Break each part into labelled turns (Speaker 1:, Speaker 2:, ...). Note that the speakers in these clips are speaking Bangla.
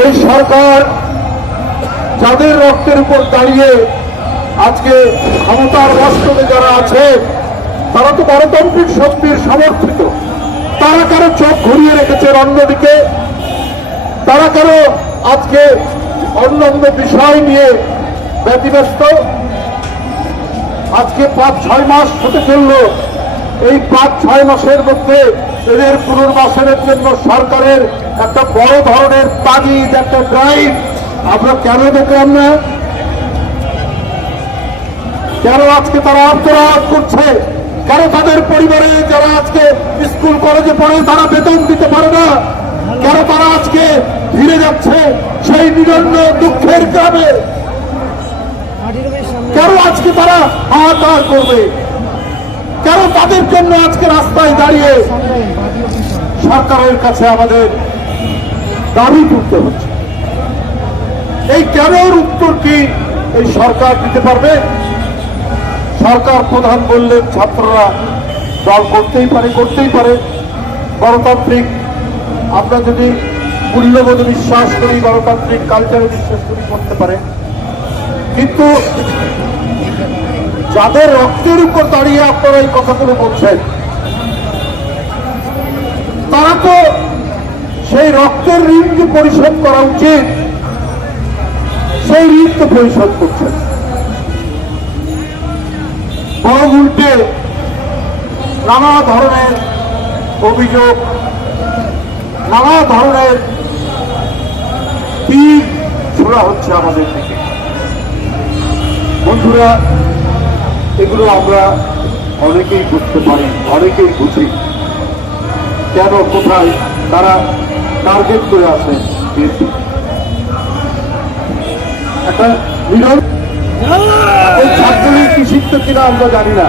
Speaker 1: এই সরকার যাদের রক্তের উপর দাঁড়িয়ে আজকে ক্ষমতার বাস্তবে যারা আছে, তারা তো গণতান্ত্রিক শক্তির সমর্থিত। তারা কারও চোখ ঘুরিয়ে রেখেছে অন্যদিকে। তারা কেন আজকে অন্যান্য বিষয় নিয়ে ব্যতিব্যস্ত। আজকে পাঁচ, ছয় মাস হতে চলল। এই পাঁচ, ছয় মাসের মধ্যে এদের পুনর্বাসনের জন্য সরকারের একটা বড় ধরনের তাগিদ একটা ড্রাইভ আমরা কেন দেখলাম না? কেন আজকে তারা আত্মরাগ করছে? কেন তাদের পরিবারে যারা আজকে স্কুল, কলেজে পড়ে তারা বেতন দিতে পারে না? কেন তারা আজকে ফিরে যাচ্ছে সেই নিরন্ন দুঃখের গ্রামে? কেন আজকে তারা হাহাকার করবে? কেন তাদের জন্য আজকে রাস্তায় দাঁড়িয়ে? সরকারের কাছে আমাদের দাবি তুলতে হচ্ছে। এই কেনর উত্তর কি এই সরকার দিতে পারবে? সরকার প্রধান বললেন, ছাত্ররা দল করতেই পারে করতেই পারে। গণতান্ত্রিক, আমরা যদি মূল্যবোধে বিশ্বাস করি, গণতান্ত্রিক কালচারে বিশ্বাস করি, করতে পারে। কিন্তু যাদের রক্তের উপর দাঁড়িয়ে আপনারা এই কথাগুলো বলছেন, তারা তো সেই রক্তের ঋণ যে পরিশোধ করা উচিত, সেই ঋণ তো পরিশোধ করছেন বরং উল্টে নানা ধরনের অভিযোগ, নানা ধরনের তীর ছোড়া হচ্ছে আমাদের থেকে বন্ধুরা, এগুলো আমরা অনেকেই বুঝতে পারি, অনেকেই বুঝি। কেন, কোথায়, তারা টার্গেট করে আছে। নিষিদ্ধ কিনা আমরা জানি না।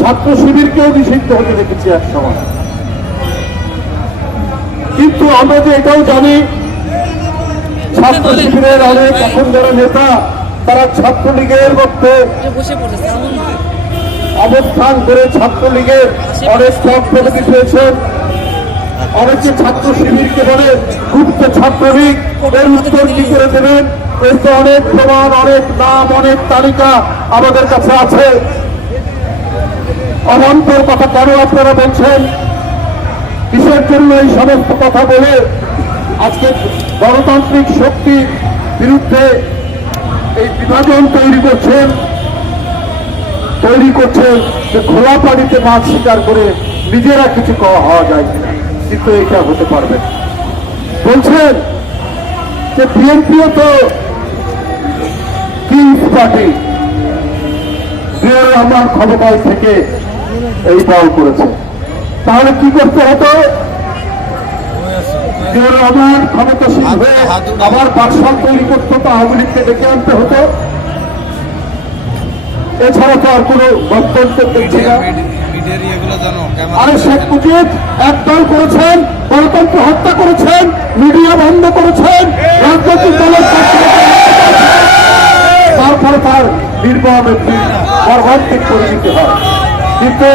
Speaker 1: ছাত্র শিবিরকেও নিষিদ্ধ হতে দেখেছি এক সময়। কিন্তু আমরা যে এটাও জানি, ছাত্র শিবিরের অনেক এখন যারা নেতা, তারা ছাত্রলীগের মধ্যে অবস্থান করে ছাত্রলীগের অনেক সব প্রগতি পেয়েছেন। অনেকে ছাত্র শিবিরকে বলে গুপ্ত ছাত্রলীগ এর উত্তর কি করে দেবেন। এর তো অনেক প্রমাণ, অনেক নাম, অনেক তালিকা আমাদের কাছে আছে। অবান্তর কথা কেন আপনারা বলছেন? কিসের জন্য এই সমস্ত কথা বলে আজকে গণতান্ত্রিক শক্তির বিরুদ্ধে এই বিভাজন তৈরি করছেন? তৈরি করছেন যে খোলা পানিতে মাছ শিকার করে নিজেরা কিছু হওয়া যায় কিন্তু এটা হতে পারবে। বলছেন যে বিএনপিও তো কিংস পার্টি রহমান ক্ষমতায় থেকে এই দল করেছে। তাহলে কি করতে হতো? জিয়াউর রহমান ক্ষমতাসীন হয়ে আবার পার্সল তৈরি করতে হতো, আওয়ামী লীগকে ডেকে আনতে হতো। এছাড়া তো আর কোনো বক্তব্য দেখছি না। আরে শেখ মুজিব একদল করেছেন গণতন্ত্র হত্যা করেছেন মিডিয়া বন্ধ করেছেন রাজনৈতিক দলের তারপরে তার নির্মম একটি মর্মান্তিক পরিণতি হয়। কিন্তু